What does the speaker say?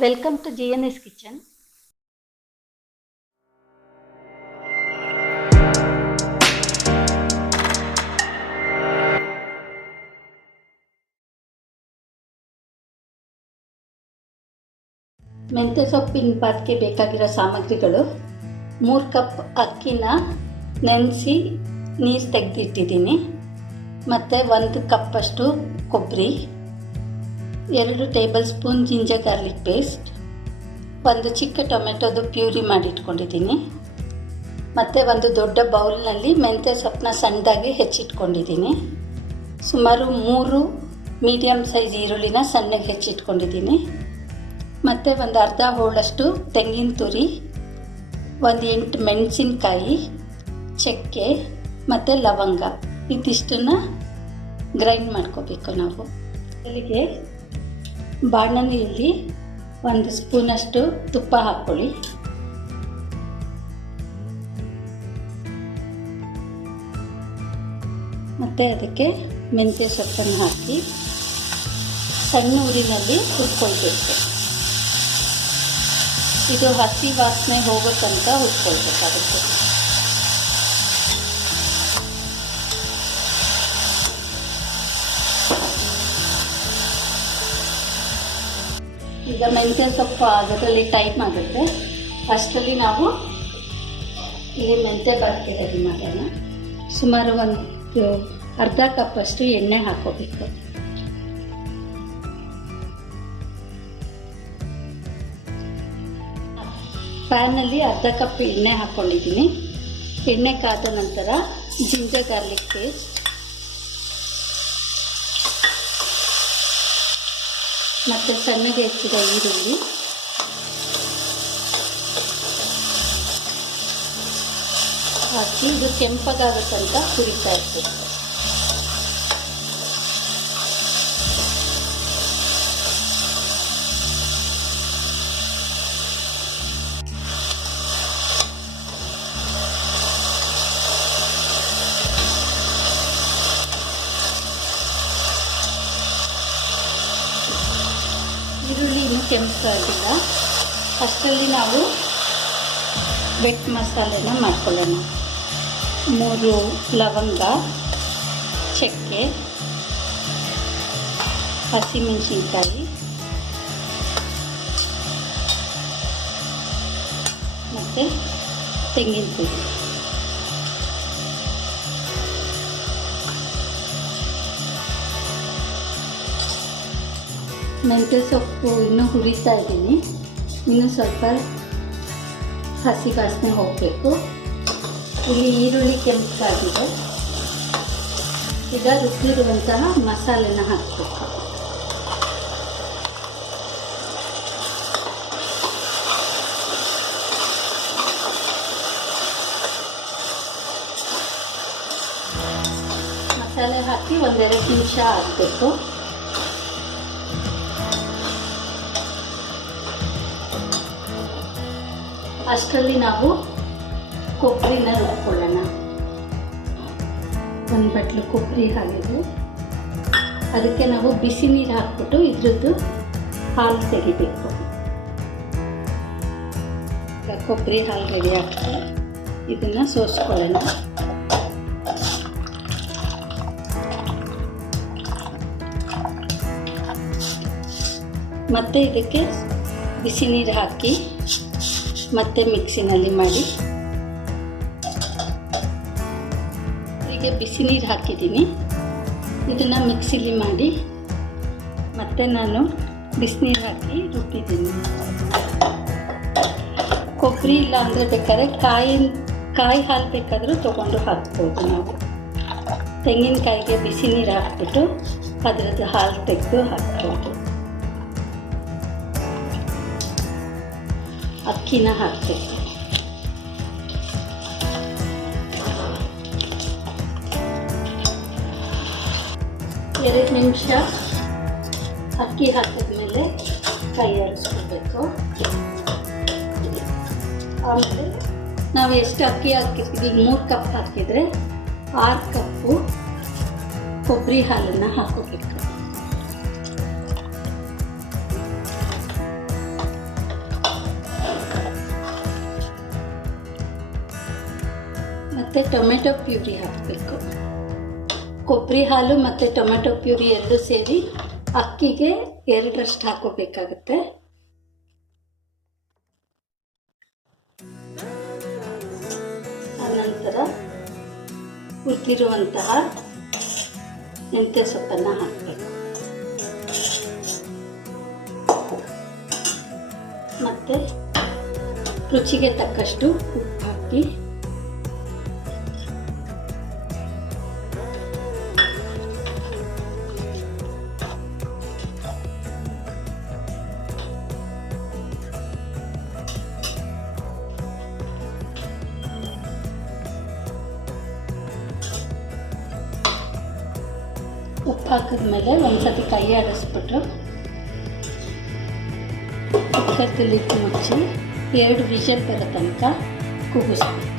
Welcome to GNS kitchen. ಮೆಂತ್ಯ ಸೊಪ್ಪಿನ ಬಾತ್ಗೆ ಬೇಕಾಗಿರೋ ಸಾಮಗ್ರಿಗಳು: 3 ಕಪ್ ಅಕ್ಕಿನ ನೆನೆಸಿ ನೀರು ತೆಗೆದಿಟ್ಟಿದ್ದೀನಿ, ಮತ್ತು 1 ಕಪ್ಪಷ್ಟು ಕೊಬ್ಬರಿ, 2 table spoon ginger garlic paste, 1 ಚಿಕ್ಕ ಟೊಮೆಟೊದು ಪ್ಯೂರಿ ಮಾಡಿಟ್ಕೊಂಡಿದ್ದೀನಿ, ಮತ್ತು 1 ದೊಡ್ಡ ಬೌಲ್ನಲ್ಲಿ ಮೆಂತ್ಯ ಸೊಪ್ಪನ್ನ ಸಣ್ಣದಾಗಿ ಹೆಚ್ಚಿಟ್ಕೊಂಡಿದ್ದೀನಿ. ಸುಮಾರು 3 ಮೀಡಿಯಮ್ ಸೈಜ್ ಈರುಳ್ಳಿನ ಸಣ್ಣಗೆ ಹೆಚ್ಚಿಟ್ಕೊಂಡಿದ್ದೀನಿ, ಮತ್ತು 1 ಅರ್ಧ ಹೋಳಷ್ಟು ತೆಂಗಿನ ತುರಿ, 1 8 ಮೆಣಸಿನ್ಕಾಯಿ, ಚಕ್ಕೆ ಮತ್ತು ಲವಂಗ, ಇದಿಷ್ಟನ್ನು ಗ್ರೈಂಡ್ ಮಾಡ್ಕೋಬೇಕು ನಾವು. ಅಲ್ಲಿಗೆ ಬಾಣಲೆಯಲ್ಲಿ 1 ಸ್ಪೂನಷ್ಟು ತುಪ್ಪ ಹಾಕ್ಕೊಳ್ಳಿ. ಮತ್ತು ಅದಕ್ಕೆ ಮೆಂತ್ಯ ಸೊಪ್ಪನ್ನು ಹಾಕಿ ಸಣ್ಣ ಊರಿನಲ್ಲಿ ಹುರ್ಕೊಳ್ಬೇಕು. ಇದು ಹಸಿ ವಾಸನೆ ಹೋಗೋ ತನಕ ಹುರ್ಕೊಳ್ಬೇಕಾಗುತ್ತೆ. ಈಗ ಮೆಂತ್ಯ ಸೊಪ್ಪು ಆಗೋದ್ರಲ್ಲಿ ಟೈಮ್ ಆಗುತ್ತೆ. ಅಷ್ಟರಲ್ಲಿ ನಾವು ಇಲ್ಲಿ ಮೆಂತ್ಯ ಬಾತ್ಗೆ ರೆಡಿ ಮಾಡೋಣ. ಸುಮಾರು 1 ಅರ್ಧ ಕಪ್ಪಷ್ಟು ಎಣ್ಣೆ ಹಾಕ್ಕೋಬೇಕು. ಪ್ಯಾನಲ್ಲಿ ಅರ್ಧ ಕಪ್ ಎಣ್ಣೆ ಹಾಕ್ಕೊಂಡಿದ್ದೀನಿ. ಎಣ್ಣೆ ಕಾದ ನಂತರ ಜಿಂಜರ್ ಗಾರ್ಲಿಕ್ ಪೇಸ್ಟ್, ಮತ್ತು ಸಣ್ಣಗೆ ಹೆಚ್ಚಿದ ಈರುಳ್ಳಿ, ಹಾಕಿ ಇದು ಕೆಂಪಗಾಗೋ ತನಕ ಹುರಿತಾ ಇರ್ಬೇಕು. ಈರುಳ್ಳಿ ಇನ್ನೂ ಕೆಂಪಾಗಿಲ್ಲ, ಅಷ್ಟರಲ್ಲಿ ನಾವು ವೆಟ್ ಮಸಾಲೆನ ಮಾಡ್ಕೊಳ್ಳೋಣ. 3 ಲವಂಗ, ಚಕ್ಕೆ, ಹಸಿಮೆಣಸಿನ್ಕಾಯಿ ಮತ್ತು ತೆಂಗಿನ ತುರಿ. ಮೆಂತ್ಯ ಸೊಪ್ಪು ಇನ್ನೂ ಹುರಿತಾ ಇದ್ದೀನಿ. ಇನ್ನೂ ಸ್ವಲ್ಪ ಹಸಿ ವಾಸನೆ ಹೋಗಬೇಕು. ಇಲ್ಲಿ ಈರುಳ್ಳಿ ಕೆಂಪಾಗಿದೆ. ಈಗ ರುಬ್ಬಿರುವಂತಹ ಮಸಾಲೆನ ಹಾಕಬೇಕು. ಮಸಾಲೆ ಹಾಕಿ 1-2 ನಿಮಿಷ ಆಗಬೇಕು. ಅಷ್ಟರಲ್ಲಿ ನಾವು ಕೊಬ್ಬರಿನ ರುಬ್ಕೊಳ್ಳೋಣ. 1 ಬಟ್ಲು ಕೊಬ್ಬರಿ ಹಾಕಿದ್ದು, ಅದಕ್ಕೆ ನಾವು ಬಿಸಿ ನೀರು ಹಾಕ್ಬಿಟ್ಟು ಇದ್ರದ್ದು ಹಾಲು ತೆಗಿಬೇಕು. ಕೊಬ್ಬರಿ ಹಾಲು ರೆಡಿ ಆಗ್ತದೆ, ಇದನ್ನು ಸೋಸ್ಕೊಳ್ಳೋಣ. ಮತ್ತು ಇದಕ್ಕೆ ಬಿಸಿ ನೀರು ಹಾಕಿ ಮತ್ತೆ ಮಿಕ್ಸಿನಲ್ಲಿ ಮಾಡಿ. ಹೀಗೆ ಬಿಸಿ ನೀರು ಹಾಕಿದ್ದೀನಿ, ಇದನ್ನು ಮಿಕ್ಸಿಲಿ ಮಾಡಿ ಮತ್ತೆ ನಾನು ಬಿಸಿನೀರು ಹಾಕಿ ರುಬ್ಬಿದ್ದೀನಿ. ಕೊಬ್ಬರಿ ಇಲ್ಲ ಅಂದರೆ ಬೇಕಾದ್ರೆ ಕಾಯಿ ಹಾಲು ಬೇಕಾದರೂ ತೊಗೊಂಡು ಹಾಕ್ಬೋದು. ನಾವು ತೆಂಗಿನಕಾಯಿಗೆ ಬಿಸಿ ನೀರು ಹಾಕ್ಬಿಟ್ಟು ಅದರದ್ದು ಹಾಲು ತೆಗೆದು ಹಾಕ್ಬೋದು. ಅಕ್ಕಿನ ಹಾಕಬೇಕು. 2 ನಿಮಿಷ ಅಕ್ಕಿ ಹಾಕಿದ್ಮೇಲೆ ಕೈ ಆಡಿಸ್ಕೋಬೇಕು. ಆಮೇಲೆ ನಾವು ಎಷ್ಟು ಅಕ್ಕಿ ಹಾಕಿರ್ತೀವಿ, 3 ಕಪ್ ಹಾಕಿದರೆ 6 ಕಪ್ಪು ಕೊಬ್ಬರಿ ಹಾಲನ್ನು ಹಾಕೋಬೇಕು. ಮತ್ತು ಟೊಮೆಟೊ ಪ್ಯೂರಿ ಹಾಕಬೇಕು. ಕೊಬ್ಬರಿ ಹಾಲು ಮತ್ತು ಟೊಮೆಟೊ ಪ್ಯೂರಿ ಎರಡು ಸೇರಿ ಅಕ್ಕಿಗೆ 2ರಷ್ಟು ಹಾಕೋಬೇಕಾಗುತ್ತೆ. ಆನಂತರ ಹುರಿದಿರುವಂತಹ ಮೆಂತ್ಯ ಸೊಪ್ಪನ್ನು ಹಾಕಬೇಕು. ಮತ್ತು ರುಚಿಗೆ ತಕ್ಕಷ್ಟು ಉಪ್ಪು ಹಾಕಿ ಉಪ್ಪು ಹಾಕಿದ್ಮೇಲೆ ಒಂದ್ಸತಿ ಕೈ ಆಡಿಸ್ಬಿಟ್ಟು ಕುಕ್ಕರ್ ಲಿಡ್ ಮುಚ್ಚಿ 2 ವಿಷಲ್ ಬರೋ ತನಕ ಕೂಗಿಸ್ಬೇಕು.